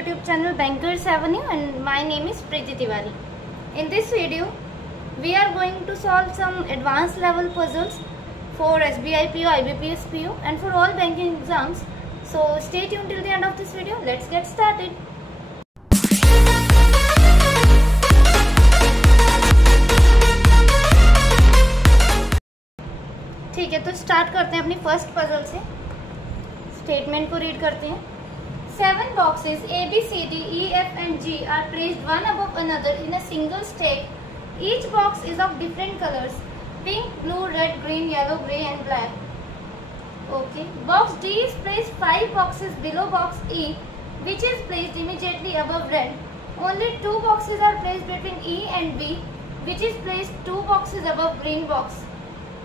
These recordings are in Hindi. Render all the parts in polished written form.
YouTube channel Bankers Avenue and my name is Preeti Tiwari. In this video, we are going to solve some advanced level puzzles for SBI PO, IBPS PO and for all banking exams. So stay tuned till the end of this video. Let's get started. ठीक है, तो स्टार्ट करते हैं अपनी फर्स्ट पजल से। स्टेटमेंट को रीड करते हैं। 7 boxes A, B, C, D, E, F and G are placed one above another in a single stack. Each box is of different colors: pink, blue, red, green, yellow, grey and black. Okay. Box D is placed 5 boxes below box E, which is placed immediately above red. Only 2 boxes are placed between E and B, which is placed 2 boxes above green box.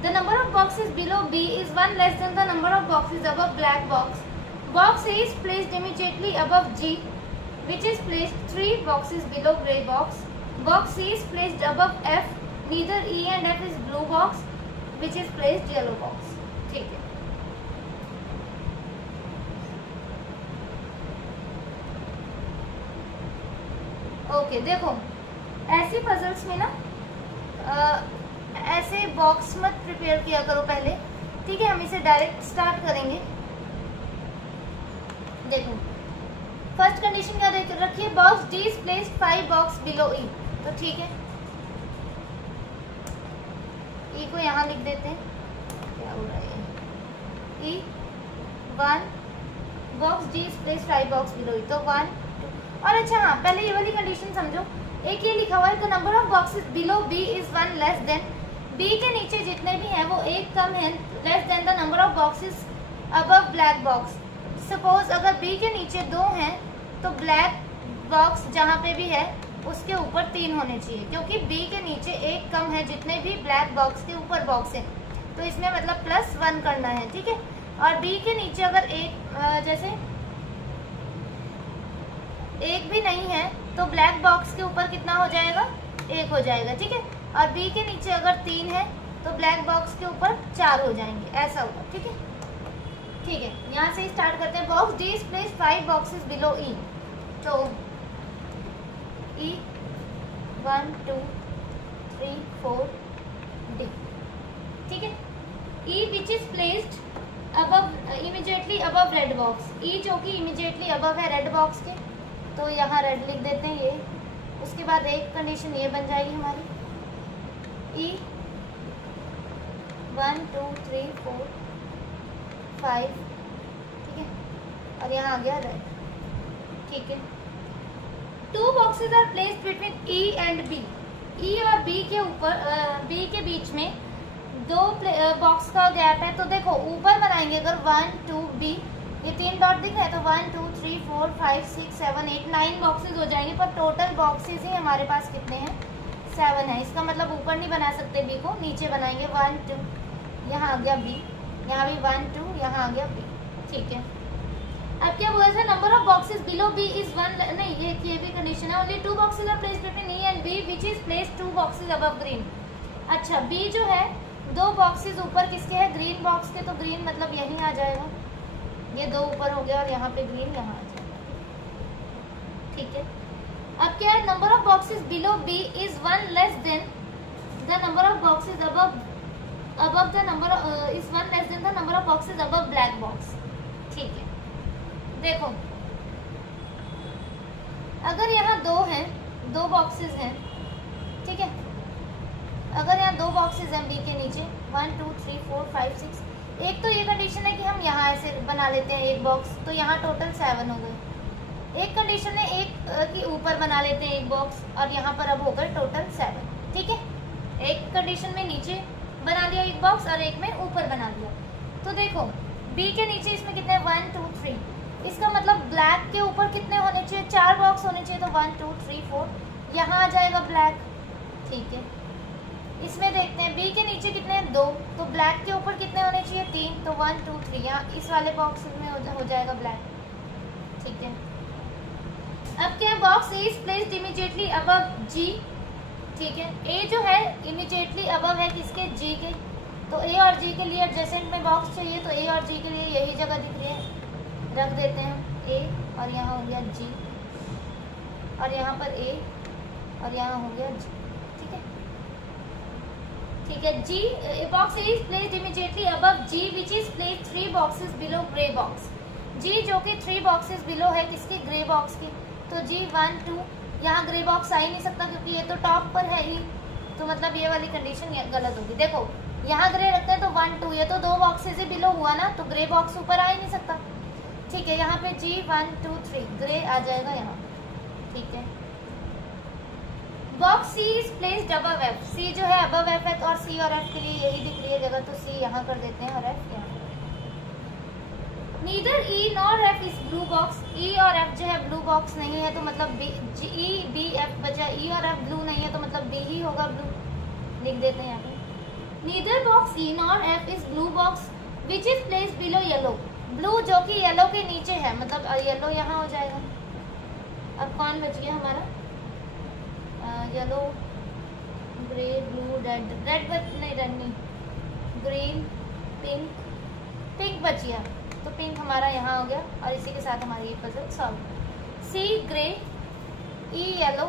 The number of boxes below B is 1 less than the number of boxes above black box. Box A is placed immediately above G, which is placed 3 boxes below grey box. Box C is placed above F. Neither E and F is blue box, which is placed yellow box. ठीक है। ओके, देखो ऐसी पजल्स में ना ऐसे बॉक्स मत प्रिपेयर किया करो पहले, ठीक है। हम इसे डायरेक्ट स्टार्ट करेंगे। देखो फर्स्ट कंडीशन क्या देख रखिए, box D is placed 5 box below E, तो ठीक है ई को यहाँ लिख देते हैं। क्या हो रहा है, E 1 box D is placed 5 box below E, तो 1 2। और अच्छा हाँ, पहले ये वाली कंडीशन समझो। एक ये लिखा हुआ है the number of boxes below B is 1 less than, B के नीचे जितने भी हैं वो एक कम है less than the number of boxes above black box. Suppose अगर B के नीचे 2 हैं तो ब्लैक बॉक्स जहाँ पे भी है उसके ऊपर 3 होने चाहिए, क्योंकि B के नीचे एक कम है जितने भी ब्लैक बॉक्स के ऊपर बॉक्स है, तो इसमें मतलब +1 करना है, ठीक है। और B के नीचे अगर जैसे एक भी नहीं है तो ब्लैक बॉक्स के ऊपर कितना हो जाएगा, 1 हो जाएगा, ठीक है। और B के नीचे अगर 3 है तो ब्लैक बॉक्स के ऊपर 4 हो जाएंगे, ऐसा होगा, ठीक है। ठीक है, यहाँ से स्टार्ट करते हैं। Box D is place 5 boxes below E, तो ई 1 2 3 4 डी, ठीक है। E which is placed above immediately above red box, E जो कि इमीडिएटली अबव है रेड बॉक्स के, तो यहाँ रेड लिख देते हैं ये। उसके बाद एक कंडीशन ये बन जाएगी हमारी, ई 1 2 3 4 5, ठीक है। और यहाँ आ गया रेड, ठीक है। 2 boxes are placed between E and B, E और B के ऊपर B के बीच में 2 बॉक्स का गैप है, तो देखो ऊपर बनाएंगे अगर 1 2 B, ये 3 डॉट दिख रहे हैं तो 1 2 3 4 5 6 7 8 9 बॉक्सेस हो जाएंगे, पर टोटल बॉक्सेस ही हमारे पास कितने हैं, 7 है। इसका मतलब ऊपर नहीं बना सकते B को, नीचे बनाएंगे 1 2, यहाँ आ गया B, यहाँ भी 1 2, यहाँ आ गया B, ठीक है। अब क्या बोला था, number of boxes below B is 1, नहीं ये भी कंडीशन है। Only 2 boxes are placed between E and B which is placed 2 boxes above green. अच्छा, B जो है 2 बॉक्सेस ऊपर किसके है, ग्रीन बॉक्स के, तो ग्रीन मतलब यहीं आ जाएगा, ये 2 ऊपर हो गया और यहाँ पे ग्रीन यहाँ आ जाएगा, ठीक है। अब क्या है, number of boxes below B is 1 less than the number of boxes above the number is 1 less than the number of boxes above black box, ठीक है। देखो अगर यहाँ 2 हैं, 2 बॉक्सेस हैं, ठीक है। अगर यहाँ 2 बॉक्सेस हैं B के नीचे 1 2 3 4 5 6, एक तो ये कंडीशन है कि हम यहाँ ऐसे बना लेते हैं एक बॉक्स, तो यहाँ टोटल 7 हो गए। एक कंडीशन है एक कि ऊपर बना लेते हैं एक बॉक्स, और यहाँ पर अब हो गए टोटल 7, ठीक है। एक कंडीशन में नीचे बना दिया एक बॉक्स और एक में ऊपर बना दिया, तो देखो B के नीचे इसमें कितने 1 2 3, इसका मतलब ब्लैक के ऊपर कितने होने चाहिए, 4 बॉक्स होने चाहिए, तो 1 2 3 4, यहाँ आ जाएगा ब्लैक, ठीक है। इसमें देखते हैं B के नीचे कितने हैं 2, तो ब्लैक के ऊपर कितने होने चाहिए 3, तो 1 2 3, यहाँ इस वाले बॉक्स में हो जाएगा ब्लैक, ठीक है। अब क्या, box A is placed immediately above G, ठीक है। A जो है इमीडिएटली अबव है किसके, G के, तो A और G के लिए एडजेसेंट में बॉक्स चाहिए, तो A और G के लिए यही जगह दिख रही है, रख देते हैं A और यहाँ हो गया G, और यहाँ पर A और यहाँ हो गया G। ठीक है, ठीक है। G box A is placed immediately above G which is placed 3 boxes below grey box। G जो कि 3 boxes below है किसके, ग्रे बॉक्स के। तो G 1 2, यहाँ ग्रे बॉक्स आ ही नहीं सकता क्योंकि ये तो टॉप पर है ही, तो मतलब ये वाली कंडीशन गलत होगी। देखो यहाँ ग्रे रखते हैं तो 1 2, ये तो 2 बॉक्सेस ही बिलो हुआ ना, तो ग्रे बॉक्स ऊपर आ ही नहीं सकता। ठीक है, यहाँ पे G 1 2 3 ग्रे आ जाएगा यहाँ। ठीक है, box C is placed above F। C जो है अबव F है और C और F के लिए यही दिख रही है जगह, तो C यहाँ कर देते हैं और F यहाँ। Neither E nor F is blue box. E और F जो है ब्लू बॉक्स नहीं है, तो मतलब E B F बचा। E और F ब्लू नहीं है तो मतलब B ही होगा ब्लू, लिख देते हैं यहाँ पे। Neither box E nor F is blue box which is placed below yellow. Blue जो कि येलो के नीचे है, मतलब येलो यहाँ हो जाएगा। अब कौन बच गया हमारा, yellow grey blue red, red नहीं, ग्रीन पिंक, पिंक बच गया, तो पिंक हमारा यहाँ हो गया और इसी के साथ हमारी ये puzzle solve. C grey, E yellow,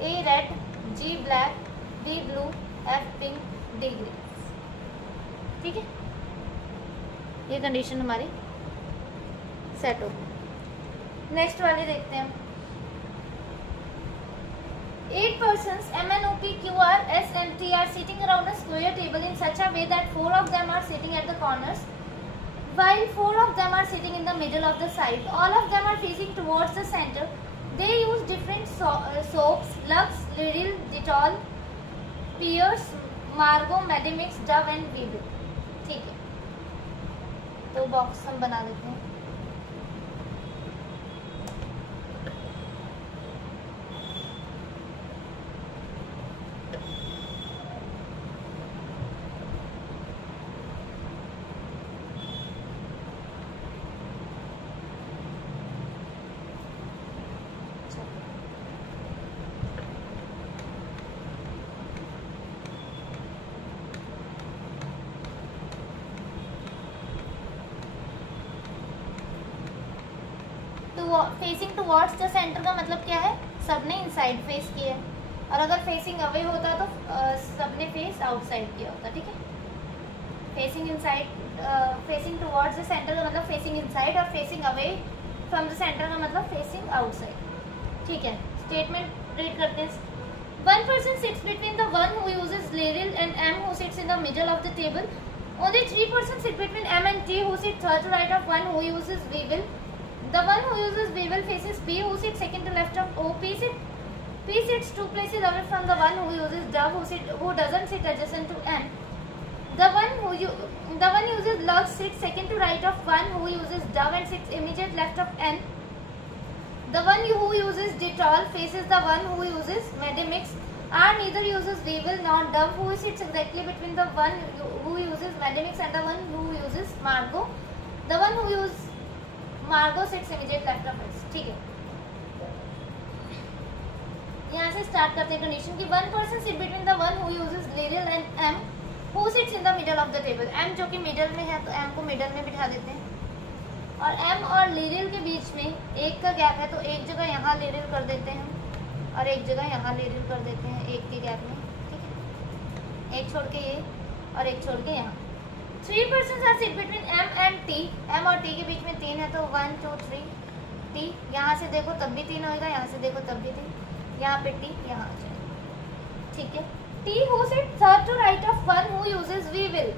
A red, G black, D blue, F pink, D green. ठीक है, ये कंडीशन हमारी सेट हो गई। नेक्स्ट वाली देखते हैं। 8 persons MNOP QR S and T are sitting around a square table in such a way that 4 of them are sitting at the corners while 4 of them are sitting in the middle of the side. All of them are facing towards the center. They use different soaps, Lux, Lidl, Dettol, Pierce, Margo, Medimix, Dove and Vivid। ठीक है, तो बॉक्स हम बना देते हैं। फेसिंग टुवर्ड्स द सेंटर का मतलब क्या है, सबने इनसाइड फेस किया है, और अगर फेसिंग अवे होता तो सबने फेस आउटसाइड किया होता। ठीक है, facing inside, facing towards the centre का मतलब फेसिंग इनसाइड, और facing away from the centre का मतलब फेसिंग आउटसाइड। ठीक है, स्टेटमेंट रीड करते हैं। One person sits between the one who uses ladle and M who sits in the middle of the table. Only 3 persons sit between M and T who sit third to right of one who uses weevil. The one who uses weevil faces P who sits second to left of O. P sits 2 places away from the one who uses dove who doesn't sit adjacent to N. The one uses Lux sits second to right of one who uses dove and sits immediate left of N. The one who uses Dettol faces the one who uses Medimix. R neither uses weevil nor dove who sits exactly between the one who uses Medimix and the one who uses Margo. The one who uses Margo sits immediate left of us। ठीक है, यहाँ से स्टार्ट करते हैं कंडीशन की। One person sit between the one who uses ladle and M who sits in the middle of the table। M जो कि मिडल में है तो M को मिडल में बिठा देते हैं, और M और ladle के बीच में एक का गैप है तो एक जगह यहाँ ladle कर देते हैं और एक जगह यहाँ ladle कर देते हैं, एक के गैप में। ठीक है, एक छोड़ के ये और एक छोड़ के यहाँ। 3 persons are sit between M and T। M और T के बीच में 3 है तो 1 2 3 T। यहाँ से देखो तब भी 3 होगा, यहाँ से देखो तब भी 3, यहाँ पे T यहाँ आ जाए। ठीक है, T who sits third to right of one who uses weevil।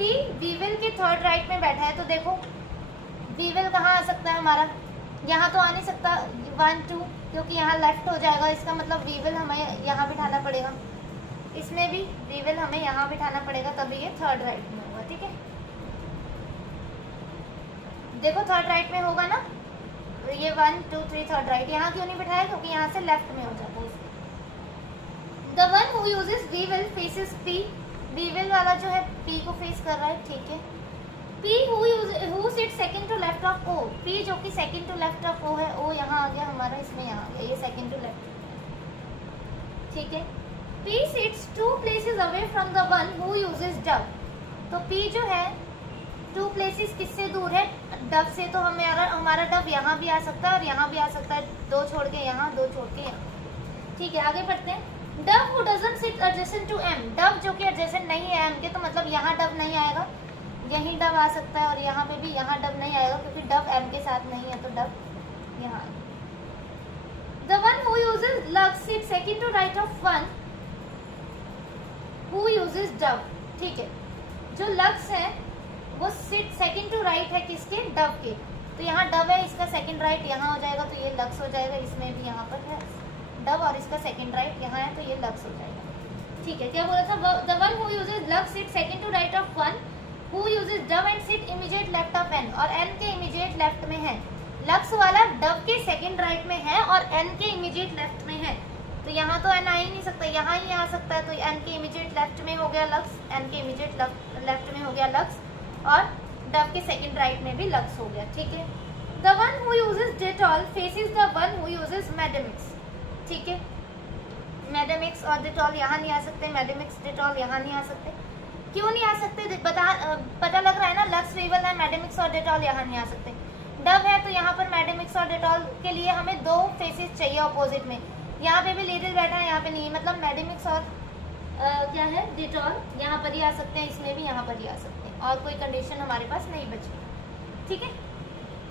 T weevil के थर्ड राइट में बैठा है तो देखो weevil कहाँ आ सकता है हमारा, यहाँ तो आ नहीं सकता 1 2 क्योंकि यहाँ लेफ्ट हो जाएगा, इसका मतलब weevil हमें यहाँ बिठाना पड़ेगा। इसमें भी weevil हमें यहाँ बिठाना पड़ेगा तभी ये थर्ड राइट में होगा। ठीक है, देखो थर्ड राइट में होगा ना, ये 1 2 3 थर्ड राइट, यहाँ क्यों नहीं बिठाया क्योंकि यहाँ से लेफ्ट में हो जाता है। The one who uses weevil faces P। weevil वाला जो है P को फेस कर रहा है। ठीक है, P who sits second to left of O। P जो कि second to left of O है, O यहाँ आ गया हमारा, इसमें यहाँ आ गया, ये second to left। ठीक है, P sits 2 places away from the one who uses dove। तो P जो है 2 प्लेसेस किससे दूर है? डव से। तो हमारा डव यहाँ भी आ सकता है और यहाँ भी आ सकता है, 2 छोड़ के यहाँ, 2 छोड़ के यहाँ। ठीक है, आगे बढ़ते हैं। Dove who doesn't sit adjacent to M, Dove जो कि एडजेसेंट नहीं है एम के, तो मतलब यहाँ डव नहीं आएगा, यहीं डव आ सकता है और यहाँ पे भी यहाँ डव नहीं आएगा क्योंकि डव एम के साथ नहीं है, तो डव यहाँ। The one who uses lux sits second to right of one who uses dove। ठीक है, जो लक्स है वो सिट सेकंड टू राइट है किसके? डव के। तो यहाँ डव है, इसका सेकंड राइट यहाँ हो जाएगा, तो ये लक्स हो जाएगा। इसमें भी यहाँ पर है डव और इसका सेकंड राइट यहाँ है, तो ये लक्स हो जाएगा। ठीक है, क्या बोला था? The one who uses Lux sit second to right of one who uses Dove and sit immediate left of N, और एन के इमीडिएट लेफ्ट में है। लक्स वाला डव के सेकंड राइट में है और एन के इमीडिएट लेफ्ट में है, तो यहाँ तो एन आ ही नहीं सकता, यहाँ ही आ सकता है। तो एन के इमीडिएट लेफ्ट में हो गया लक्स, एन के इमीडिएट लेफ्ट में हो गया लक्स, और डव के सेकंड राइट में भी लक्स हो गया। ठीक है, the one who uses Dettol faces the one who uses Medimix. ठीक है, मेडेमिक्स और डेटॉल यहाँ नहीं आ सकते, मेडेमिक्स डेटॉल यहाँ नहीं आ सकते। क्यों नहीं आ सकते? पता लग रहा है ना, लक्स वीवल है, मेडेमिक्स और डेटॉल यहाँ नहीं आ सकते। डव है तो यहाँ पर मेडेमिक्स और डेटॉल के लिए हमें 2 फेसेस चाहिए ऑपोजिट में। यहाँ पे भी लिटिल बैठा है, यहाँ पे नहीं, मतलब मेडेमिक्स और क्या है, डेटॉल यहाँ पर ही आ सकते हैं, इसमें भी यहाँ पर ही आ सकते हैं, और कोई कंडीशन हमारे पास नहीं बची। ठीक है,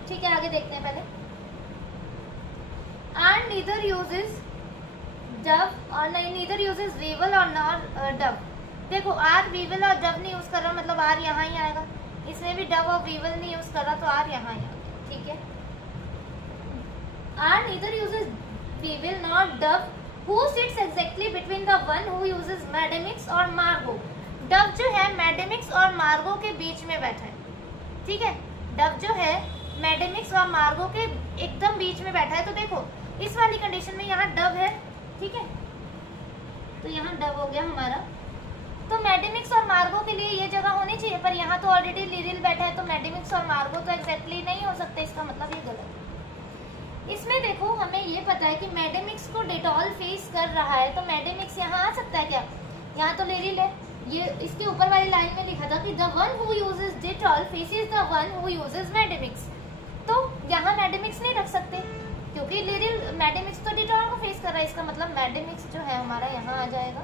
ठीक है, आगे देखते हैं। पहले आर नीदर यूजेस डव और नहीं, नीदर यूजेस वीवल और नॉर डव। देखो, आर वीवल और डव नहीं यूज कर रहा, मतलब आर यहाँ ही आएगा। इसमें भी डव और वीवल नहीं यूज कर रहा, तो आर यहाँ ही आएगा। ठीक है, R neither uses Vivel nor Dove who sits exactly between the one who uses Medimix और मार्गो। डव जो है मेडेमिक्स और मार्गो के बीच में बैठा है। ठीक है, डव जो है मेडेमिक्स और मार्गो के एकदम बीच में बैठा है। तो देखो, इस वाली कंडीशन में यहाँ डव है। ठीक है, तो यहाँ डव हो गया हमारा, तो मेडेमिक्स और मार्गो के लिए ये जगह होनी चाहिए, पर यहाँ तो ऑलरेडी लिरिल बैठा है, तो मेडेमिक्स और मार्गो तो एग्जैक्टली नहीं हो सकते, इसका मतलब ये गलत है। इसमें देखो, हमें ये पता है कि मेडेमिक्स को डेटॉल फेस कर रहा है, तो मेडेमिक्स यहाँ आ सकता है क्या? यहाँ तो लिरिल है, ये इसके ऊपर वाली लाइन में लिखा था कि the one who uses Dettol faces the one who uses Medimix, तो यहाँ मेडेमिक्स नहीं रख सकते क्योंकि लिरिल मेडेमिक्स तो डेटॉल को फेस कर रहा है, इसका मतलब मेडेमिक्स जो है हमारा यहाँ आ जाएगा,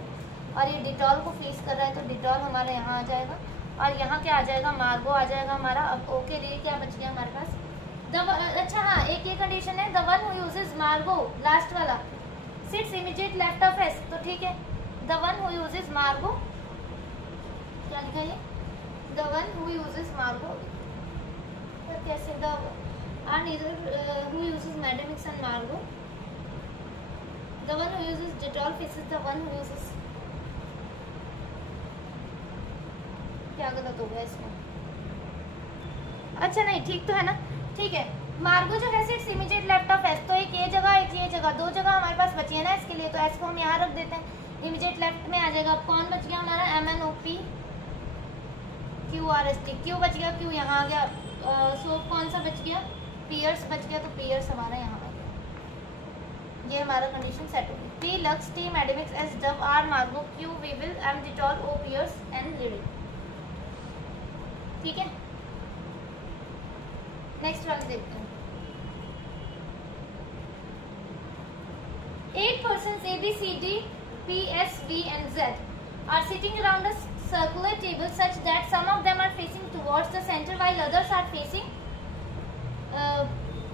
और ये डेटॉल को फेस कर रहा है, तो डेटॉल हमारा यहाँ आ जाएगा, और यहाँ क्या आ जाएगा? मार्गो आ जाएगा हमारा। अब ओ के लिए क्या बच गया हमारे पास? अच्छा हाँ, एक ये कंडीशन है, द वन हु यूजेस मार्गो, लास्ट वाला, seats immediate left of S, तो ठीक है, द वन हु यूजेस मार्गो, क्या लिखा है? The one who uses Margo, कैसे? The R neither who uses Medimix and Margo, the one who uses Dettol faces the one who uses, क्या गलत हो गया इसमें? अच्छा नहीं, ठीक तो है ना? ठीक है, मार्गो जो है seats immediate left of S, तो एक ये जगह, एक ये जगह, 2 जगह हमारे पास बची है ना इसके लिए, तो एस को हम यहाँ रख देते हैं, इमीडिएट लेफ्ट में आ जाएगा। अब कौन बच गया हमारा? M N O P Q R S T, Q बच गया, क्यू यहाँ आ गया, सो कौन सा बच गया? पियर्स बच गया, तो पियर्स हमारा यहाँ आ गया। ये हमारा कंडीशन सेट हो गई। P Lux, T Medimix, S Dove, R Margo, Q Vivel, M Dettol, O Pears and Liril. ठीक है, नेक्स्ट वाला देखते हैं। 8 persons A, B, C, D, P, S, D and Z are sitting around a circular table such that some of them are facing towards the center while others are facing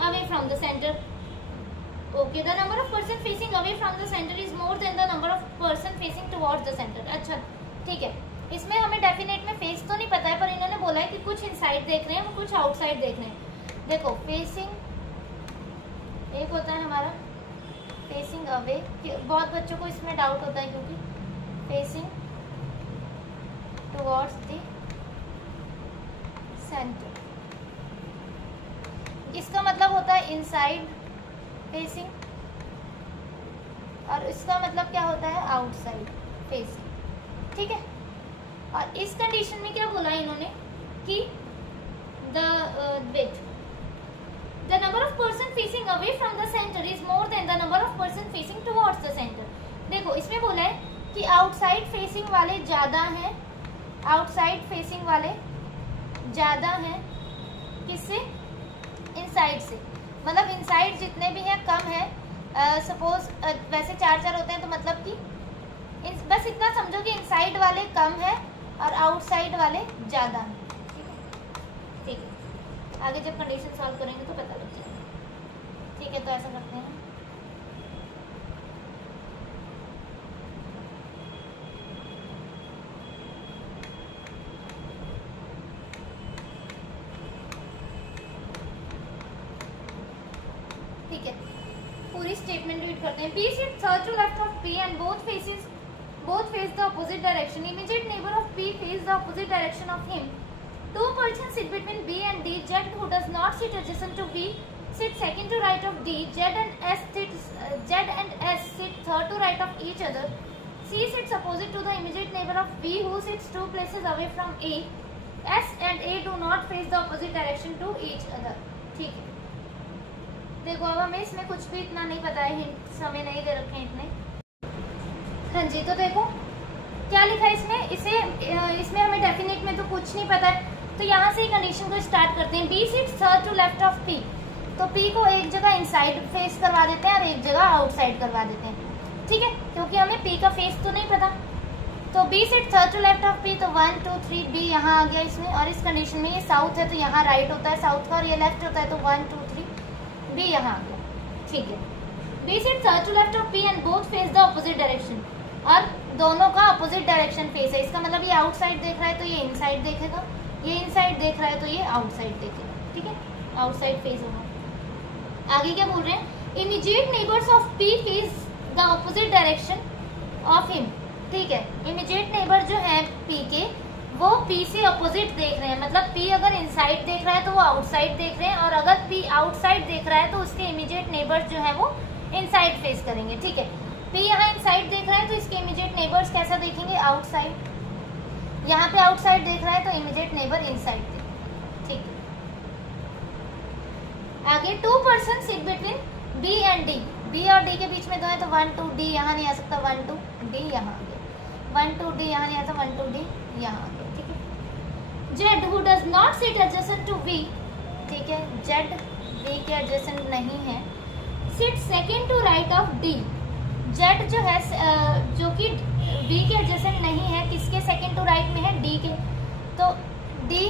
away from the center. Okay, the number of person facing away from the center is more than the number of person facing towards the center. अच्छा, ठीक है, इसमें हमें डेफिनेट में फेस तो नहीं पता है, पर इन्होंने बोला है कि कुछ इनसाइड देख रहे हैं, वो कुछ आउटसाइड देख रहे हैं। देखो, फेसिंग एक होता है हमारा फेसिंग अवे, बहुत बच्चों को इसमें डाउट होता है क्योंकि फेसिंग टुवर्ड्स द सेंटर, इसका मतलब होता है इनसाइड फेसिंग, और इसका मतलब क्या होता है? Outside facing. ठीक है, और इस कंडीशन में क्या बोला इन्होंने कि the number of person facing away from the center is more than the number of person facing towards the center। देखो, इसमें बोला है कि आउटसाइड फेसिंग वाले ज्यादा हैं, आउटसाइड फेसिंग वाले ज्यादा है किससे, इनसाइड से, मतलब इनसाइड जितने भी हैं कम है। सपोज वैसे 4 होते हैं तो मतलब कि बस इतना समझो कि इनसाइड वाले कम है और आउटसाइड वाले ज्यादा हैं। ठीक है, ठीक है, आगे जब कंडीशन सॉल्व करेंगे तो पता लग जाएगा। ठीक है, तो ऐसा करते हैं। ठीक है, पूरी स्टेटमेंट रीड करते हैं। B sits third to left of P and both face the opposite direction. Immediate neighbour of P face the opposite direction of him. Two persons sit between B and D. Z, who does not sit adjacent to B, sits second to right of D. Z and S sit third to right of each other. C sits opposite to the immediate neighbor of B, who sits 2 places away from A. S and A do not face the opposite direction to each other. ठीक है, देखो अब हमें इसमें कुछ भी इतना नहीं पता है, हिंट्स हमें नहीं दे रखे हैं इतने। हाँ जी, तो देखो क्या लिखा है इसमें, इसमें हमें डेफिनेट में तो कुछ नहीं पता है, तो यहाँ से ही कंडीशन को स्टार्ट करते हैं। B sits third to left of P, तो पी को एक जगह इनसाइड फेस करवा देते हैं और एक जगह आउटसाइड करवा देते हैं। ठीक है, क्योंकि हमें पी का फेस तो नहीं पता। तो B sits third to left of P, तो 1 2 3 बी यहाँ आ गया इसमें, और इस कंडीशन में ये साउथ है तो यहाँ राइट होता है साउथ का, और ये लेफ्ट होता है तो 1 2 3 बी यहाँ आ गया। ठीक है, B sits third to left of P and both face the opposite direction, और दोनों का अपोजिट डायरेक्शन फेस है। इसका मतलब ये आउटसाइड देख रहा है तो ये इनसाइड देखेगा, ये इनसाइड देख रहा है तो ये आउटसाइड देखेगा। ठीक है, आउटसाइड फेस होगा। आगे क्या बोल रहे हैं, immediate neighbours of P face the opposite direction of him. ठीक है, इमीडिएट नेबर जो है पी के, वो पी से अपोजिट देख रहे हैं, मतलब पी अगर इनसाइड देख रहा है तो वो आउटसाइड देख रहे हैं, और अगर पी आउटसाइड देख रहा है तो उसके इमीडिएट नेबर्स जो है वो इनसाइड फेस करेंगे। ठीक है, पी यहाँ इनसाइड देख रहा है तो इसके इमीडिएट नेबर्स कैसा देखेंगे, आउटसाइड। यहाँ पे आउटसाइड देख रहा है तो इमीडिएट नेबर इनसाइड देखेंगे। ठीक है, आगे 2 person sit between B and D. B और डी के बीच में 2 है तो 1 2 डी यहाँ नहीं आ सकता, 1 2 डी यहाँ आ गया, 1 2 डी यहाँ नहीं आता, 1 2 डी यहाँ आ गया। ठीक है, Z who does not sit adjacent to V. ठीक है, जेड वी के एडजेसेंट नहीं है, sit second to right of D. Z जो है जो कि बी के एडजेसेंट नहीं है, किसके सेकंड टू राइट में है, डी के, तो डी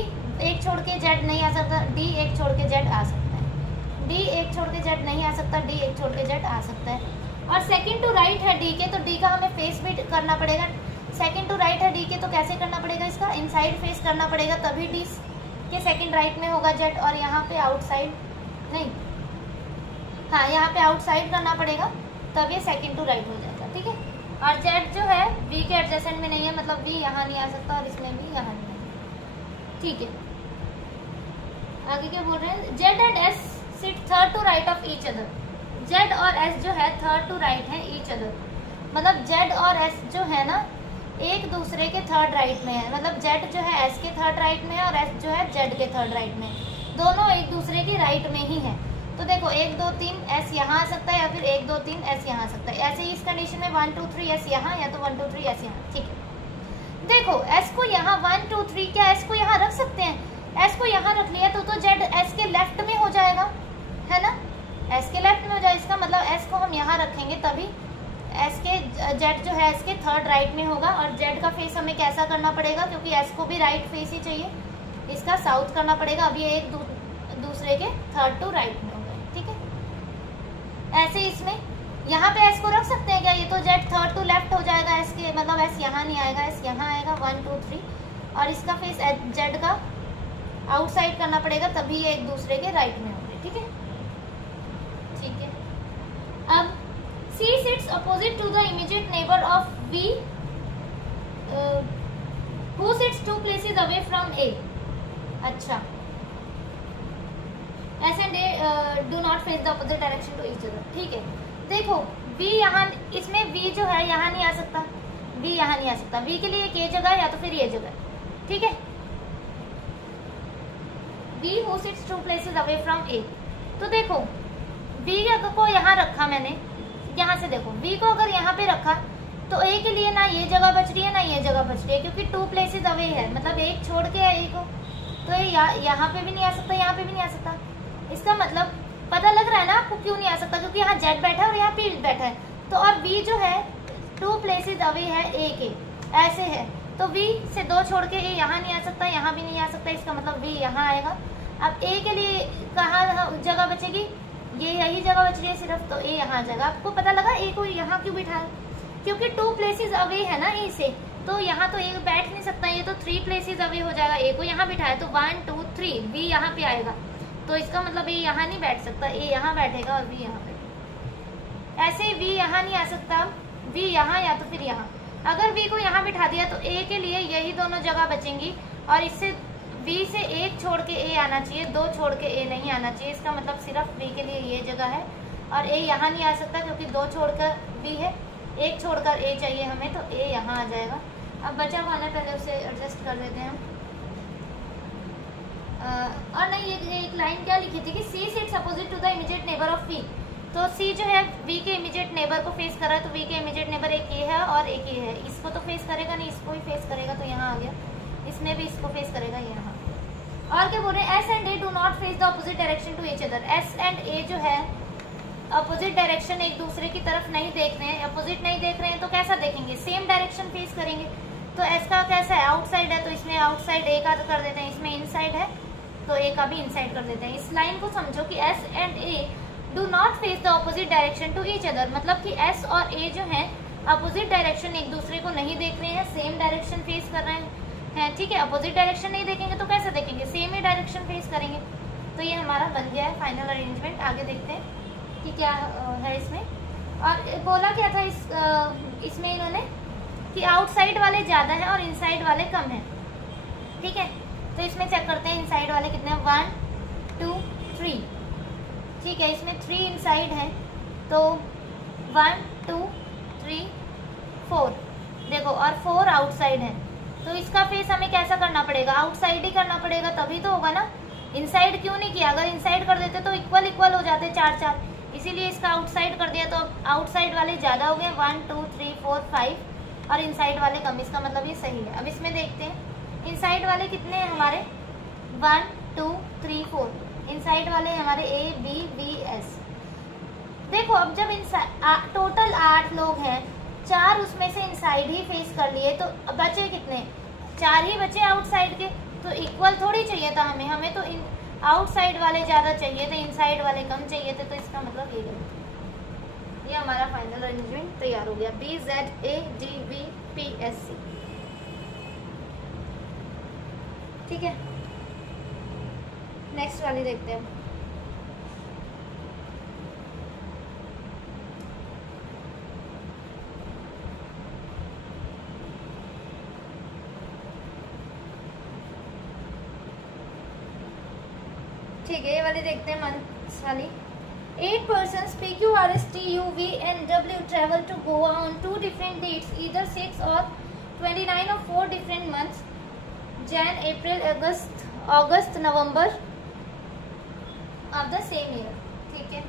एक छोड़ के जेड नहीं आ सकता, डी एक छोड़ के जेड आ सकता है, डी एक छोड़ के जेड नहीं आ सकता, डी एक छोड़ के जेड आ सकता है। और सेकंड टू राइट है डी के, तो डी का हमें फेस भी करना पड़ेगा। सेकंड टू राइट है डी के, तो कैसे करना पड़ेगा, इसका इनसाइड फेस करना पड़ेगा, तभी डी के सेकंड राइट में होगा जेड, और यहाँ पे आउटसाइड नहीं, हाँ यहाँ पे आउटसाइड करना पड़ेगा, तब ये सेकंड टू राइट हो जाएगा। ठीक है, और जेड जो है वी के एडजेसेंट में नहीं है, मतलब वी यहाँ नहीं आ सकता और इसमें भी यहाँ नहीं है। ठीक है, आगे क्या बोल रहे हैं, Z and S sit third to right of each other. Z और एस जो है थर्ड टू राइट है ईच अदर, मतलब जेड और एस जो है ना एक दूसरे के थर्ड राइट में है, मतलब जेड जो है एस के थर्ड राइट में है और एस जो है जेड के थर्ड राइट में, दोनों एक दूसरे के राइट में ही है। तो देखो 1 2 3 एस यहाँ आ सकता है, या फिर 1 2 3 एस यहाँ आ सकता है। ऐसे ही इस कंडीशन में 1 2 3 एस यहाँ, या तो 1 2 3 एस यहाँ। ठीक है, देखो एस को यहाँ 1 2 3, क्या एस को यहाँ रख सकते हैं, एस को यहाँ रख लिया तो जेड एस के लेफ्ट में हो जाएगा, है ना, एस के लेफ्ट में हो जाएगा। इसका मतलब एस को हम यहाँ रखेंगे तभी एस के जेड जो है एस के थर्ड राइट में होगा, और जेड का फेस हमें कैसा करना पड़ेगा, क्योंकि एस को भी राइट फेस ही चाहिए, इसका साउथ करना पड़ेगा। अभी एक दूसरे के थर्ड टू राइट में। ठीक है, ऐसे इसमें यहाँ पे एस को रख सकते हैं क्या, ये तो जेड थर्ड टू लेफ्ट हो जाएगा एस के, मतलब एस यहाँ नहीं आएगा, एस यहाँ आएगा 1 2 3, और इसका फेस जेड का आउटसाइड करना पड़ेगा, तभी ये एक दूसरे के राइट में होंगे। ठीक है, ठीक है, अब C sits opposite to the immediate neighbour of B who sits 2 places away from A. अच्छा, S and A do not face the opposite direction to each other. ठीक है, देखो बी यहाँ, इसमें बी जो है यहाँ नहीं आ सकता, बी यहाँ नहीं आ सकता, बी के लिए एक ये जगह या तो फिर ये जगह। ठीक है, B who sits 2 places away from A, तो देखो बी को यहाँ रखा मैंने, यहाँ से देखो बी को अगर यहाँ पे रखा तो ए के लिए ना ये जगह बच रही है ना ये जगह बच रही है, क्योंकि 2 प्लेसेस अवे है, मतलब एक छोड़ के ए को तो ये यहाँ पे भी नहीं आ सकता, यहाँ पे भी नहीं आ सकता। इसका मतलब पता लग रहा है ना आपको क्यों नहीं आ सकता, क्योंकि यहाँ जेड बैठा है और यहाँ पी बैठा है। तो और वी जो है 2 प्लेसेस अवे है ए के, ऐसे है, तो वी से 2 छोड़ के ए यहाँ नहीं आ सकता, यहाँ भी नहीं आ सकता, इसका मतलब वी यहाँ आएगा। अब ए के लिए कहाँ जगह बचेगी, ये यही जगह बच रही है सिर्फ, तो ए यहाँ आ जाएगा। आपको पता लगा ए को यहाँ क्यों बिठाया, क्योंकि 2 प्लेसेस अवे है ना ए से, तो यहाँ तो ए बैठ नहीं सकता, ये तो 3 प्लेसेस अवे हो जाएगा। ए को यहाँ बिठाया तो 1 2 3 वी यहाँ पे आएगा, तो इसका मतलब ए यहाँ नहीं बैठ सकता, ए यहाँ बैठेगा और वी यहाँ बैठेगा। ऐसे वी यहाँ नहीं आ सकता, वी यहाँ या तो फिर यहाँ। अगर वी को यहाँ बिठा दिया तो ए के लिए यही दोनों जगह बचेंगी, और इससे वी से 1 छोड़ के ए आना चाहिए, 2 छोड़ के ए नहीं आना चाहिए। इसका मतलब सिर्फ वी के लिए ये जगह है, और ए यहाँ नहीं आ सकता क्योंकि 2 छोड़कर वी है, 1 छोड़कर ए चाहिए हमें, तो ए यहाँ आ जाएगा। अब बचा कौन है, पहले उसे एडजस्ट कर देते हैं हम। और नहीं, ये एक लाइन क्या लिखी थी कि C sits opposite to the immediate neighbour of V, तो सी जो है वी के इमीडिएट नेबर को फेस कर रहा है, तो वी के इमीडिएट नेबर एक ये है और एक ये है। इसको तो फेस करेगा नहीं, इसको ही फेस करेगा, तो यहाँ आ गया, इसने भी इसको फेस करेगा यहाँ। और क्या बोल रहे हैं, S and A do not face the opposite direction to each other. S and A जो है अपोजिट डायरेक्शन एक दूसरे की तरफ नहीं देख रहे हैं, अपोजिट नहीं देख रहे हैं, तो कैसा देखेंगे, सेम डायरेक्शन फेस करेंगे। तो एस का कैसा है, आउटसाइड है, तो इसमें आउटसाइड ए का कर देते हैं, इसमें इनसाइड है तो ए का भी इनसाइड कर देते हैं। इस लाइन को समझो कि S and A do not face the opposite direction to each other, मतलब कि एस और ए जो है अपोजिट डायरेक्शन एक दूसरे को नहीं देख रहे हैं, सेम डायरेक्शन फेस कर रहे हैं, ठीक है। अपोजिट डायरेक्शन नहीं देखेंगे तो कैसे देखेंगे, सेम ही डायरेक्शन फेस करेंगे। तो ये हमारा बन गया है फाइनल अरेंजमेंट। आगे देखते हैं कि क्या है इसमें। और बोला क्या था इसमें इन्होंने कि आउटसाइड वाले ज़्यादा हैं और इनसाइड वाले कम हैं, ठीक है। तो इसमें चेक करते हैं इनसाइड वाले कितने हैं, 1 2 3, ठीक है। इसमें 3 इनसाइड हैं, तो 1 2 3 4 देखो, और 4 आउटसाइड हैं। तो इसका फेस हमें कैसा करना पड़ेगा, आउटसाइड ही करना पड़ेगा, तभी तो होगा ना। इनसाइड क्यों नहीं किया, अगर इनसाइड कर देते तो इक्वल इक्वल हो जाते 4 4, इसीलिए इसका आउटसाइड कर दिया। तो आउटसाइड वाले ज़्यादा हो गए, 1 2 3 4 5, और इनसाइड वाले कम, इसका मतलब ये सही है। अब इसमें देखते हैं इनसाइड वाले कितने हैं हमारे, 1 2 3 4, इनसाइड वाले हमारे ए बी बी एस। देखो अब जब टोटल 8 लोग हैं, 4 उसमें से इनसाइड ही फेस कर लिए, तो बचे कितने, 4 ही बचे आउटसाइड के, तो इक्वल थोड़ी चाहिए था हमें तो आउटसाइड वाले ज़्यादा चाहिए थे, इनसाइड वाले कम चाहिए थे, तो इसका मतलब ये गलत। ये हमारा फाइनल अरेंजमेंट तैयार हो गया, B Z A D B P S C, ठीक है। नेक्स्ट वाली देखते हैं। ठीक है, ये वाली देखते हैं मंथ्स वाली। 8 persons P Q R S T U V and W travel to Goa on 2 different dates, either 6 or 29 of 4 different months, Jan, April, August, November of the same year, ठीक है।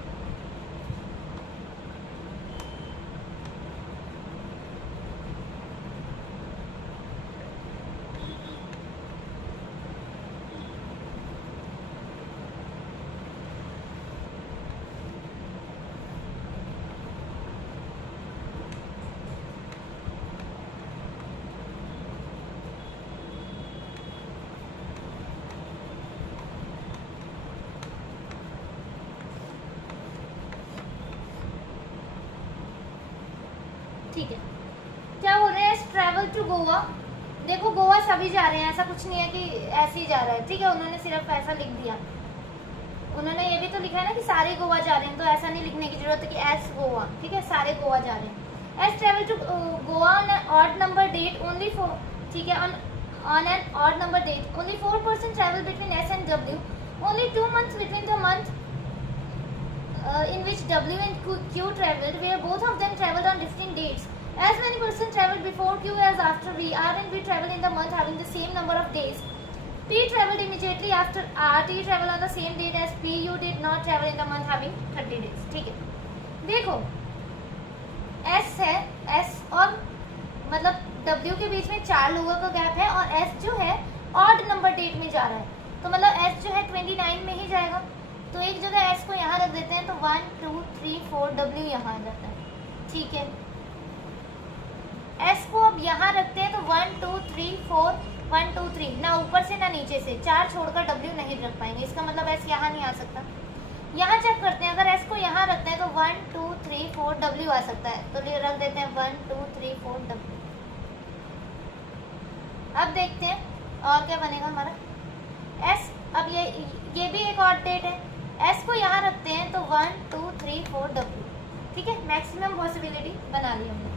ठीक है, क्या बोल रहे हैं, ट्रैवल टू गोवा। देखो गोवा सभी जा रहे हैं, ऐसा कुछ नहीं है कि ऐसे ही जा रहा है, ठीक है। उन्होंने सिर्फ ऐसा लिख दिया, उन्होंने ये भी तो लिखा है ना कि सारे गोवा जा रहे हैं, तो ऐसा नहीं लिखने की जरूरत है कि एस गोवा, ठीक है, सारे गोवा जा रहे हैं। S travel to Goa on an odd number date only 4, ठीक है, on an odd number date only 4 person travel between S and W, only 2 months between the month in which W and Q traveled, where both of them traveled on different dates. As many persons traveled before Q as after V. R and B traveled in the month having the same number of days. P traveled immediately after R. T traveled on the same date as P. U did not travel in the month having 30 days. ठीक है, देखो S है, S और मतलब W के बीच में 4 लोगों का गैप है, और S जो है ऑड नंबर डेट में जा रहा है, तो मतलब एस जो है 29 में ही जाएगा। तो एक जगह एस को यहाँ रख देते हैं, तो 1 2 3 4 डब्ल्यू यहाँ आ जाता है, ठीक है। एस को अब यहाँ रखते हैं, तो 1 2 3 4 1 2 3, ना ऊपर से ना नीचे से, 4 छोड़कर डब्ल्यू नहीं रख पाएंगे, इसका मतलब एस यहाँ नहीं आ सकता। यहाँ चेक करते हैं, अगर एस को यहाँ रखते हैं तो 1 2 3 4 डब्ल्यू आ सकता है, तो रख देते हैं 1 2 3 4 डब्ल्यू। अब देखते हैं और क्या बनेगा हमारा एस। अब ये भी एक और डेट है, एस को यहाँ रखते हैं तो 1 2 3 4 डब्ल्यू, ठीक है। मैक्सिमम पॉसिबिलिटी बना ली हमने।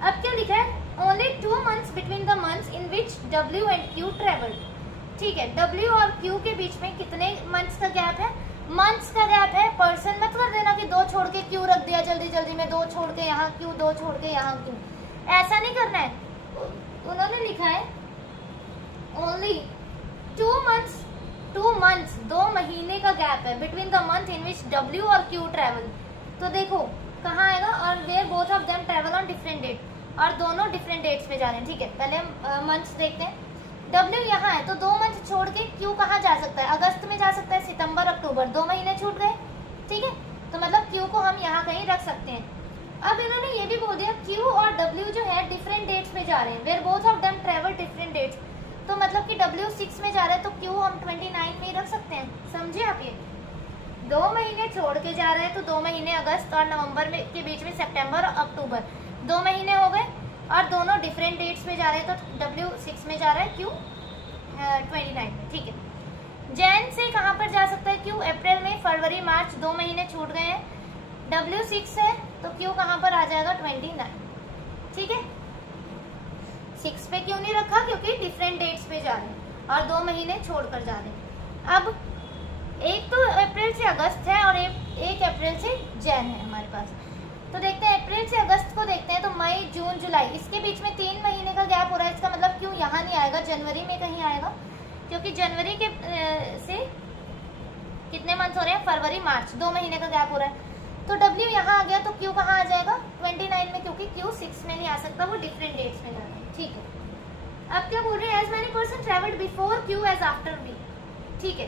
अब क्या लिखा है, only 2 months between the months in which W and Q travelled, ठीक है। डब्ल्यू और क्यू के बीच में कितने मंथ्स का गैप है, मंथ्स का गैप है। पर्सन मत कर देना कि 2 छोड़ के क्यू रख दिया जल्दी जल्दी में, 2 छोड़ के यहाँ क्यू, 2 छोड़ के यहाँ क्यू, ऐसा नहीं करना है। उन्होंने लिखा है ओनली 2 months 2 महीने का गैप है between the month in which W और क्यू ट्रेवल। तो देखो कहाँ आएगा, और where both of them travel on different date, और दोनों डिफरेंट डेट्स पे जा रहे हैं, ठीक है। पहले हम मंथ्स देखते हैं। डब्ल्यू यहाँ है तो 2 मंथ छोड़ के क्यू कहाँ जा सकता है, अगस्त में जा सकता है, सितंबर अक्टूबर, 2 महीने छूट गए, ठीक है। तो मतलब क्यू को हम यहाँ कहीं रख सकते हैं। अब इन्होंने ये भी बोल दिया क्यू और डब्ल्यू जो है डिफरेंट डेट्स पे जा रहे हैं, where both of them travel different dates. तो मतलब कि डब्ल्यू 6 में जा रहा है तो क्यू हम 29 में ही रख सकते हैं, समझे आप। ये 2 महीने छोड़ के जा रहे हैं तो 2 महीने अगस्त और नवंबर में के बीच में सितंबर और अक्टूबर, 2 महीने हो गए, और दोनों डिफरेंट डेट्स पे जा रहे हैं, तो डब्ल्यू 6 में जा रहा है, क्यू 29 में, ठीक है। जैन से कहाँ पर जा सकता है क्यू, अप्रैल में, फरवरी मार्च, 2 महीने छूट गए हैं। डब्ल्यू 6 है तो क्यू कहाँ पर आ जाएगा 29, ठीक है। 6 पे क्यों नहीं रखा, क्योंकि डिफरेंट डेट्स पे जा रहे हैं और 2 महीने छोड़कर जा रहे हैं। अब एक तो अप्रैल से अगस्त है और एक अप्रैल से जैन है हमारे पास। तो देखते हैं अप्रैल से अगस्त को देखते हैं, तो मई जून जुलाई, इसके बीच में 3 महीने का गैप हो रहा है। इसका मतलब क्यों यहाँ नहीं आएगा, जनवरी में कहीं आएगा, क्योंकि जनवरी के से कितने मंथ हो रहे हैं, फरवरी मार्च, 2 महीने का गैप हो रहा है। तो डब्ल्यू यहाँ आ गया तो क्यू कहाँ आ जाएगा 29 में, क्योंकि क्यू 6 में नहीं आ सकता, वो डिफरेंट डेट्स में जाना है, ठीक है। अब क्या बोल रहे हैं, as many person travelled before Q as after V, ठीक है।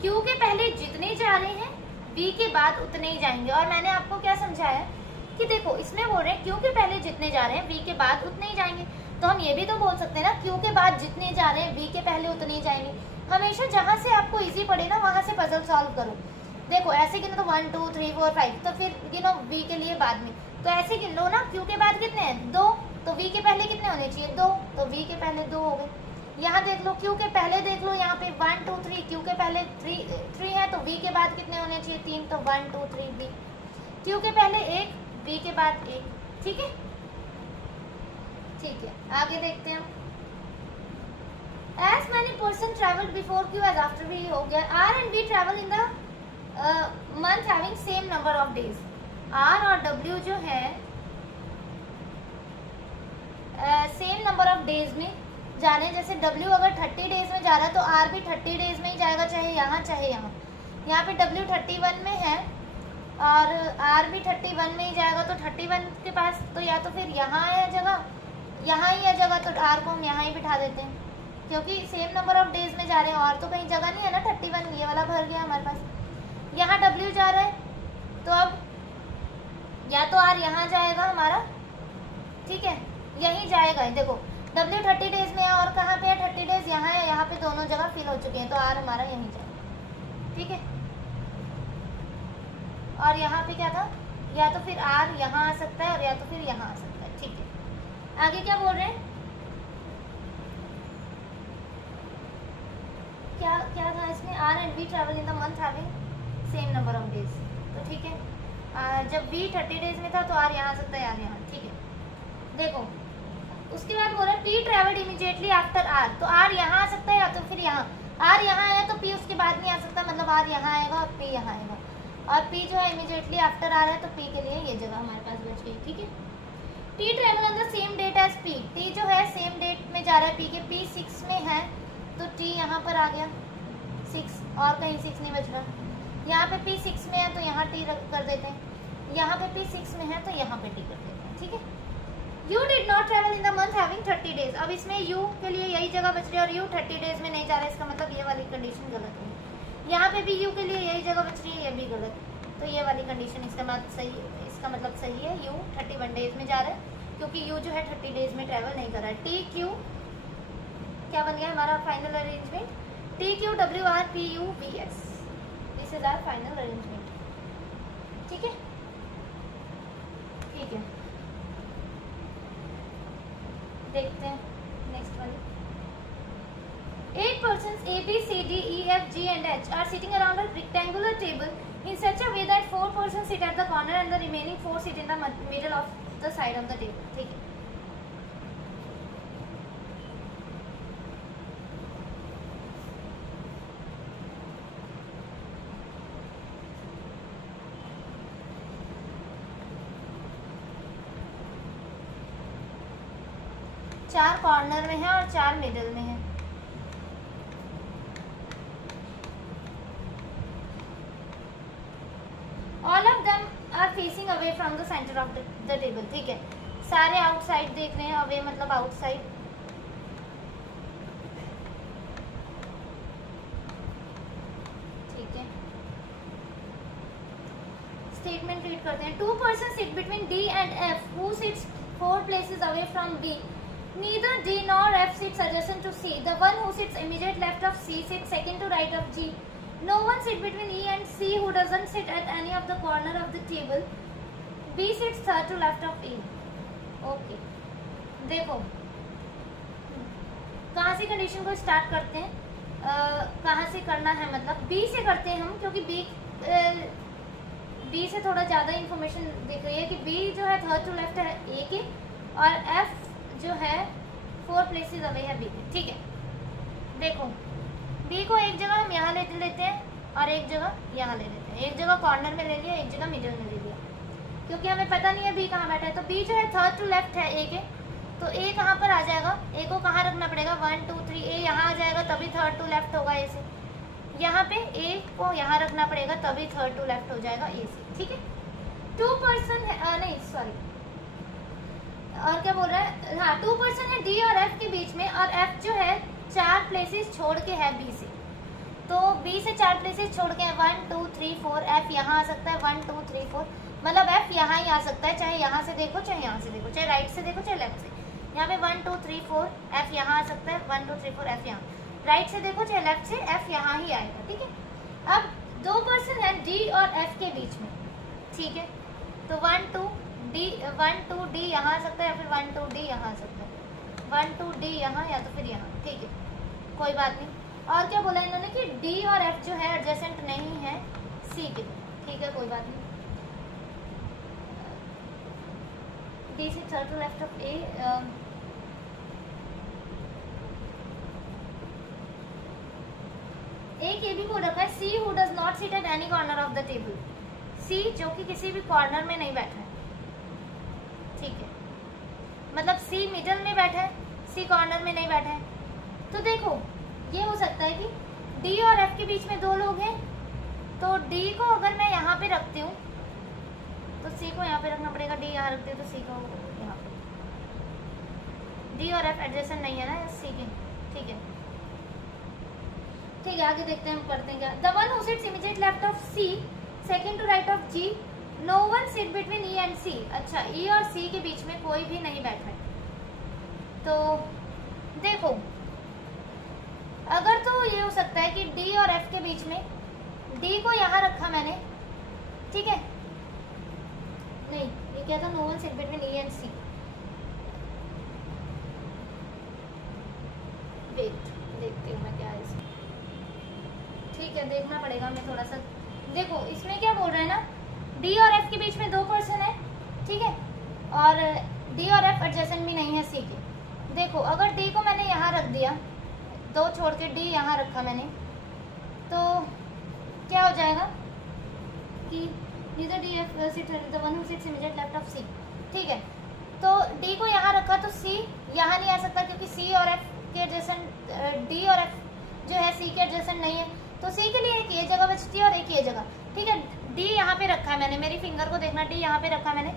क्यू के पहले जितने जा रहे हैं वी के बाद उतने ही जाएंगे। और मैंने आपको क्या समझाया कि देखो इसमें बोल रहे हैं क्यू के पहले जितने जा रहे हैं वी के बाद उतने ही जाएंगे, तो हम ये भी तो बोल सकते हैं ना क्यू के बाद जितने जा रहे हैं वी के पहले उतने ही जाएंगे। हमेशा जहां से आपको इजी पड़े ना वहां से पजल सॉल्व करो। देखो ऐसे गिनो तो 1 2 3 4 5, तो फिर गिनो वी के लिए बाद में, तो ऐसे गिन लो ना, क्यू के बाद कितने हैं 2, तो वी के पहले कितने होने चाहिए 2, तो वी के पहले 2 हो गए। यहाँ देख लो क्यू के पहले देख लो, यहाँ पे 1 2 3, क्यू के पहले 3 है, तो वी के बाद कितने होने चाहिए 3, तो 1 2 3 वी। क्यू के पहले 1, वी के बाद 1, ठीक है। ठीक है, आगे देखते हैं। As many person traveled before Q as after V हो गया। R and V travel in the month having same number of days। R और W जो है सेम नंबर ऑफ डेज में जा रहे हैं। जैसे W अगर 30 डेज में जा रहा है तो R भी 30 डेज में ही जाएगा, चाहे यहाँ चाहे यहाँ। यहाँ पे W 31 में है और R भी 31 में ही जाएगा, तो 31 के पास तो या तो फिर यहाँ है जगह, यहाँ ही है जगह, तो R को हम यहाँ ही बिठा देते हैं क्योंकि सेम नंबर ऑफ डेज में जा रहे हैं और तो कहीं जगह नहीं है ना। 31 ये वाला भर गया हमारे पास। यहाँ W जा रहा है तो अब या तो R यहाँ जाएगा हमारा, ठीक है, यहीं जाएगा। देखो W 30 डेज में है और कहाँ पे है 30 डेज यहाँ है, यहाँ पे दोनों जगह फिल हो चुके हैं, तो R हमारा यहीं जाएगा, ठीक है। और यहाँ पे क्या था, या तो फिर R यहाँ आ सकता है और या तो फिर यहाँ आ सकता है, ठीक है। आगे क्या बोल रहे हैं, क्या था इसमें, R and V travel in the month having same number of days, तो ठीक है। जब V 30 डेज में था तो R यहाँ आ सकता है, R यहाँ, ठीक है। देखो उसके बाद बोल रहा है P traveled immediately after R, तो R यहाँ आ सकता है या तो फिर यहाँ। R यहाँ आया तो P उसके बाद नहीं आ सकता, मतलब R यहाँ आएगा और P यहाँ आएगा। और P जो है immediately after R है, तो P के लिए ये जगह हमारे पास बच गई, ठीक है। T travel on the same date as P, T जो है सेम डेट में जा रहा है P के, P 6 में है तो T यहाँ पर आ गया 6, और कहीं 6 नहीं बच रहा। यहाँ पे P 6 में है तो यहाँ T कर देते हैं, यहाँ पे P 6 में है तो यहाँ पे T कर देते हैं, ठीक है। You did not travel in the month having 30 days. अब इसमें यू के लिए यही जगह बच रही है और यू 30 डेज में नहीं जा रहा है, इसका मतलब ये वाली कंडीशन गलत है। यहाँ पे भी यू के लिए यही जगह बच रही है, ये भी गलत, तो ये वाली कंडीशन इसका मतलब सही है। यू 31 डेज में जा रहा है क्योंकि यू जो है 30 डेज में ट्रेवल नहीं कर रहा है। टी क्यू क्या बन गया हमारा final arrangement, T Q W R P U V S, this is our final arrangement. ठीक है, ठीक है, देखते हैं नेक्स्ट वाली। 8 persons A, B, C, D, E, F, G and H are sitting around a rectangular table in such a way that 4 persons sit at the corner and the remaining 4 sit in the middle of the side of the table। ठीक है, चार कॉर्नर में है और 4 मिडिल में है। All of them are facing away from the center of the table। ठीक है, सारे आउटसाइड देख रहे हैं, अवे मतलब आउटसाइड। ठीक है, स्टेटमेंट रीड करते हैं। 2 persons sit between D and F who sits 4 places away from B। Neither D nor F sits adjacent to C। The one who sits immediate left of C sits second to right of G। No one sit between E and C who doesn't sit at any of the corner of the table। B sits third to left of E। Okay, देखो कहाँ से कंडीशन को स्टार्ट करते हैं, कहाँ से करना है, मतलब B से करते हैं हम, क्योंकि B से थोड़ा ज़्यादा इंफॉर्मेशन दिख रही है कि B जो है थर्ड टू लेफ्ट है A के और F जो है 4 प्लेसेस अवे है B के। ठीक है, देखो B को एक जगह हम यहाँ ले लेते हैं और एक जगह यहाँ ले लेते हैं, एक जगह कॉर्नर में ले लिया, एक जगह मिडिल में ले लिया, क्योंकि हमें पता नहीं है B कहाँ बैठा है। तो B जो है थर्ड टू लेफ्ट है A के, तो A कहाँ पर आ जाएगा, A को कहाँ रखना पड़ेगा, 1 2 3, A यहाँ आ जाएगा तभी थर्ड टू लेफ्ट होगा A से। यहाँ पे A को यहाँ रखना पड़ेगा तभी थर्ड टू लेफ्ट हो जाएगा A से। ठीक है, 2 पर्सन है, नहीं सॉरी, और क्या बोल रहा है, हाँ 2 पर्सन है D और F के बीच में, और F जो है 4 प्लेसेस छोड़ के है B से। तो B से 4 प्लेसेस छोड़ के 1 2 3 4, F यहाँ आ सकता है 1 2 3 4, मतलब F यहाँ ही आ सकता है, चाहे यहाँ से देखो चाहे यहाँ से देखो, चाहे राइट से देखो चाहे लेफ्ट से। यहाँ पे 1 2 3 4 F यहाँ आ सकता है, 1 2 3 4 F यहाँ, राइट से देखो चाहे लेफ्ट से, F यहाँ ही आएगा। ठीक है, अब 2 पर्सन है D और F के बीच में। ठीक है, तो 1 2 D यहाँ आ सकता है या फिर 1 2 D यहाँ आ सकता है, 1 2 D यहाँ या तो फिर यहाँ। ठीक है, कोई बात नहीं। और क्या बोला इन्होंने कि D और F जो है एडजेसेंट नहीं है C के। ठीक है, कोई बात नहीं। D से third to left of A, एक ये भी बोल रखा है C who does not sit at any corner of the table। C जो कि किसी भी कॉर्नर में नहीं बैठा है। ठीक है, मतलब C मिडल में बैठा है, C कॉर्नर में नहीं बैठा है। तो देखो ये हो सकता है कि D और F के बीच में 2 लोग हैं, तो D को अगर मैं यहाँ पे रखती हूँ तो C को यहाँ पे रखना पड़ेगा, D यहाँ रखते हैं तो C को यहाँ पे। D और F एडजेसेंट नहीं है ना C के। ठीक है, ठीक है, आगे देखते हैं हम करते हैं क्या। The one who sits immediate left of C second to right of G, no one sit between E and C। अच्छा, E और C के बीच में कोई भी नहीं बैठा है। तो देखो अगर तो ये हो सकता है कि D और F के बीच में, D को यहाँ रखा मैंने, ठीक है, नहीं ये क्या था, no one sit between E and C। Wait देखती हूँ मैं क्या है इसमें। ठीक है, देखना पड़ेगा हमें थोड़ा सा। देखो इसमें क्या बोल रहा है ना, D और F के बीच में 2 पर्सन है। ठीक है, और D और F एडजेसेंट भी नहीं है C के। देखो अगर D को मैंने यहाँ रख दिया, 2 छोड़ के D यहाँ रखा मैंने, तो क्या हो जाएगा कि neither D F sit the one who sits immediate left of C। ठीक है, तो D को यहाँ रखा तो C यहाँ नहीं आ सकता क्योंकि C और F के एडजेसेंट, D और F जो है C के एडजेसेंट नहीं है, तो C के लिए एक ये जगह बचती है और एक ये जगह। ठीक है, D यहाँ पे रखा है मैंने, मेरी फिंगर को देखना, D यहाँ पे रखा मैंने,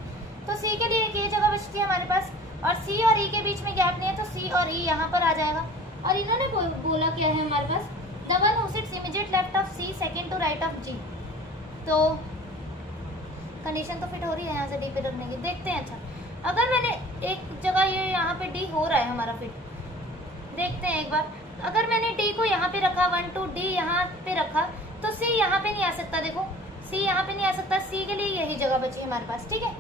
तो C के लिए एक ये जगह बचती है हमारे पास और सी और ई के बीच में गैप नहीं है, तो सी और ई यहाँ पर आ जाएगा। और इन्होंने बोला क्या है हमारे पास, the one who sits immediate left of C second to right of G. तो कंडीशन तो फिट हो रही है यहाँ से डी पे रखने की। देखते हैं, अच्छा अगर मैंने एक जगह ये यहाँ पे डी हो रहा है हमारा फिट, देखते हैं एक बार। अगर मैंने डी को यहाँ पे रखा, 1 2 डी यहाँ पे रखा, तो सी यहाँ पे नहीं आ सकता। देखो सी यहाँ पे नहीं आ सकता, सी के लिए यही जगह बची है हमारे पास, ठीक है।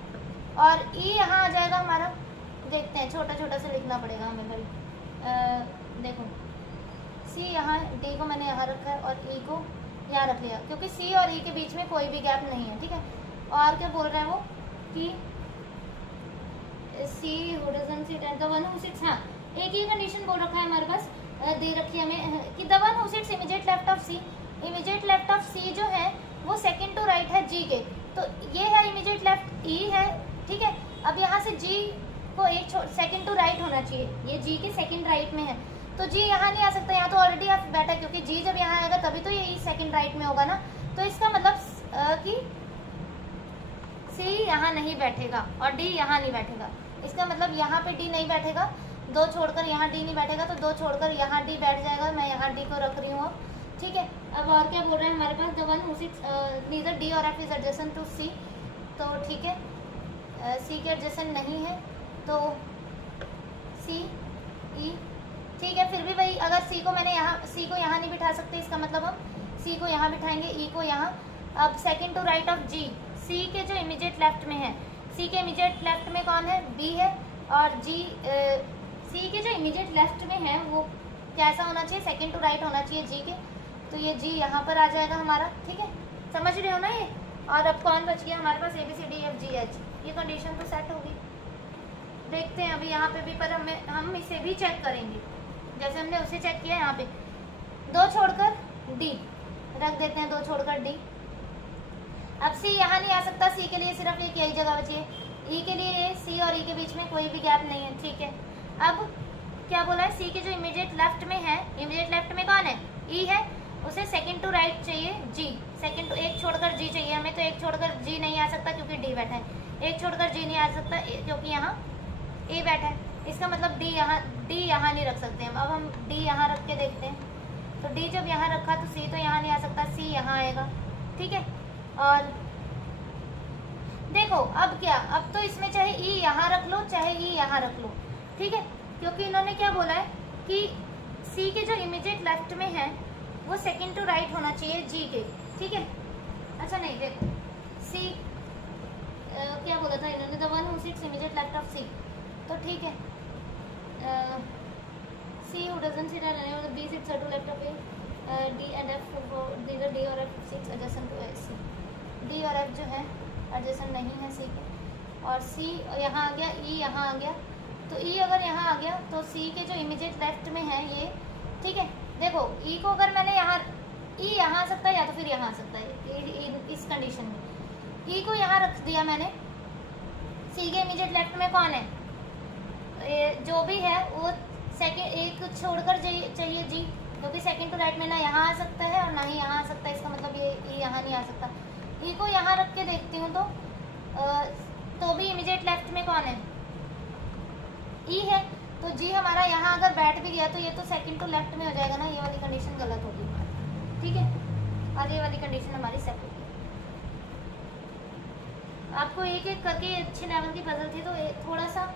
और ई यहाँ आ जाएगा हमारा, देखते हैं, छोटा छोटा सा लिखना पड़ेगा हमें भाई। देखो सी यहाँ, डी को मैंने यहाँ रखा है और ई को यहाँ रख लिया, क्योंकि सी और ई के बीच में कोई भी गैप नहीं है, ठीक है। और क्या बोल रहे हैं वो कि सी who doesn't sit at the one who seats, हाँ एक ही कंडीशन बोल रखा है हमारे पास, दे रखी है हमें कि the one who sits immediate left of C, immediate left of C जो है वो सेकंड टू राइट है जी के, तो ये है इमीडिएट लेफ्ट ई है, ठीक है। अब यहाँ से जी को एक सेकंड टू राइट होना चाहिए, ये जी के सेकंड राइट में है, तो जी यहाँ नहीं आ सकता, यहाँ तो ऑलरेडी आप बैठा है, क्योंकि जी जब यहाँ आएगा तभी तो ये ई सेकंड राइट में होगा ना। तो इसका मतलब कि सी यहाँ नहीं बैठेगा और डी यहाँ नहीं बैठेगा, इसका मतलब यहाँ पे डी नहीं बैठेगा, 2 छोड़कर यहाँ डी नहीं बैठेगा, तो 2 छोड़कर यहाँ डी बैठ जाएगा। मैं यहाँ डी को रख रही हूँ, ठीक है। अब और क्या बोल रहे हैं हमारे पास, the one who sits neither D और F is adjacent to C, तो ठीक है, सी के एडजेसेंट नहीं है, तो सी ई, ठीक है। फिर भी भाई अगर सी को मैंने यहाँ, सी को यहाँ नहीं बिठा सकते, इसका मतलब हम सी को यहाँ बिठाएंगे, ई को यहाँ। अब सेकंड टू राइट ऑफ जी, सी के जो इमीडिएट लेफ्ट में है, सी के इमीडिएट लेफ्ट में कौन है, बी है, और जी सी के जो इमीडिएट लेफ्ट में है वो कैसा होना चाहिए, सेकंड टू राइट होना चाहिए जी के, तो ये जी यहाँ पर आ जाएगा हमारा, ठीक है, समझ रहे हो ना ये। और अब कौन बच गया हमारे पास, A B C D F G H, ये कंडीशन तो सेट होगी। देखते हैं अभी यहाँ पे भी, पर हम इसे भी चेक करेंगे जैसे हमने उसे चेक किया यहाँ पे। 2 छोड़कर डी रख देते हैं, 2 छोड़कर डी। अब सी यहाँ नहीं आ सकता, सी के लिए सिर्फ एक यही जगह बची है, ई के लिए सी और ई के बीच में कोई भी गैप नहीं है, ठीक है। अब क्या बोला है, सी के जो इमीडिएट लेफ्ट में है, इमीडिएट लेफ्ट में कौन है, ई है, उसे सेकंड टू राइट चाहिए जी, सेकंड टू, एक छोड़कर जी चाहिए हमें, तो एक छोड़कर जी नहीं आ सकता क्योंकि डी बैठा है, एक छोड़कर जी नहीं आ सकता क्योंकि यहाँ ए बैठा है, इसका मतलब डी यहाँ नहीं रख सकते हम। अब हम डी यहाँ रख के देखते हैं, तो डी जब यहाँ रखा तो सी तो यहाँ नहीं आ सकता, सी यहाँ आएगा, ठीक है। और देखो अब क्या, अब तो इसमें चाहे ई यहाँ रख लो चाहे ई यहाँ रख लो, ठीक है, क्योंकि इन्होंने क्या बोला है कि सी के जो इमीडिएट लेफ्ट में है वो सेकंड टू राइट होना चाहिए जी के, ठीक है। अच्छा नहीं, देखो सी क्या बोला था इन्होंने, the one who sits immediate left of C, तो ठीक है, C who doesn't sit at any, B sits to left of A, D and F, दीजर डी और F sits adjacent to C, D और एफ जो है एडजेसेंट नहीं है सी के, और सी यहाँ आ गया, ई यहाँ आ गया, तो ई अगर यहाँ आ गया तो सी के जो इमीडिएट लेफ्ट में है ये, ठीक है। देखो ई को अगर मैंने यहाँ, ई यहाँ आ सकता है या तो फिर यहाँ आ सकता है, इस कंडीशन में ई को यहाँ रख दिया मैंने, सी के इमीडिएट लेफ्ट में कौन है, जो भी है वो सेकंड, एक छोड़कर चाहिए जी, क्योंकि सेकंड टू राइट में ना यहाँ आ सकता है और ना ही यहाँ आ सकता है, इसका मतलब ये ई यहाँ नहीं आ सकता। ई को यहाँ रख के देखती हूँ तो भी इमीडिएट लेफ्ट में कौन है, ई है, तो जी हमारा यहाँ अगर बैठ भी गया तो ये तो सेकंड टू लेफ्ट में हो जाएगा ना, ये वाली कंडीशन गलत होगी, ठीक है, और ये वाली कंडीशन हमारी सेट होगी। आपको एक एक करके अच्छे लेवल की पजल थी, तो थोड़ा सा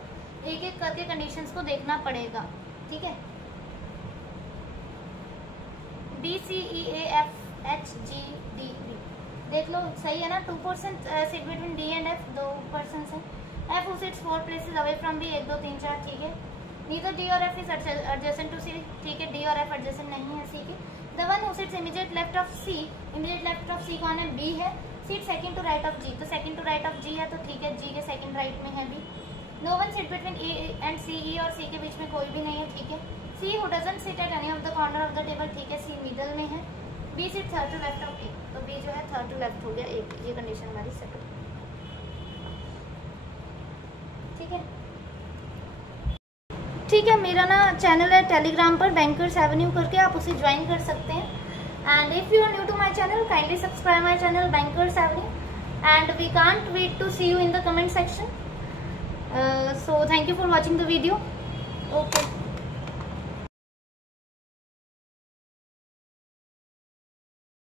एक एक करके कंडीशंस को देखना पड़ेगा, ठीक है। B C E A F H G D B, देख लो सही है ना, 2% sit between D and F, 2 person है, F who sits 4 places away from D, 1 2 3 4, ठीक है। नीदर डी और F is adjacent to C, ठीक है, डी और एफ एडजेसेंट नहीं है सी के। The one who sits immediate left of C, immediate left of C कौन है, बी है, seat second to right of G, तो second to right of G है, तो ठीक है, जी के सेकंड राइट में है B. No one sit between A and C, E और सी के बीच में कोई भी नहीं है, ठीक है। C who doesn't sit at any of the corner of the table, ठीक है, सी मिडल में है। B sit third to left of A, तो बी जो है थर्ड टू लेफ्ट हो गया एक, ये कंडीशन हमारी सेट हो गई, ठीक है। ठीक है, मेरा ना चैनल है टेलीग्राम पर बैंकर्स एवेन्यू करके, आप उसे ज्वाइन कर सकते हैं। And if you are new to my channel, kindly subscribe my channel bankers avenue, and we can't wait to see you in the comment section. So thank you for watching the video. Okay.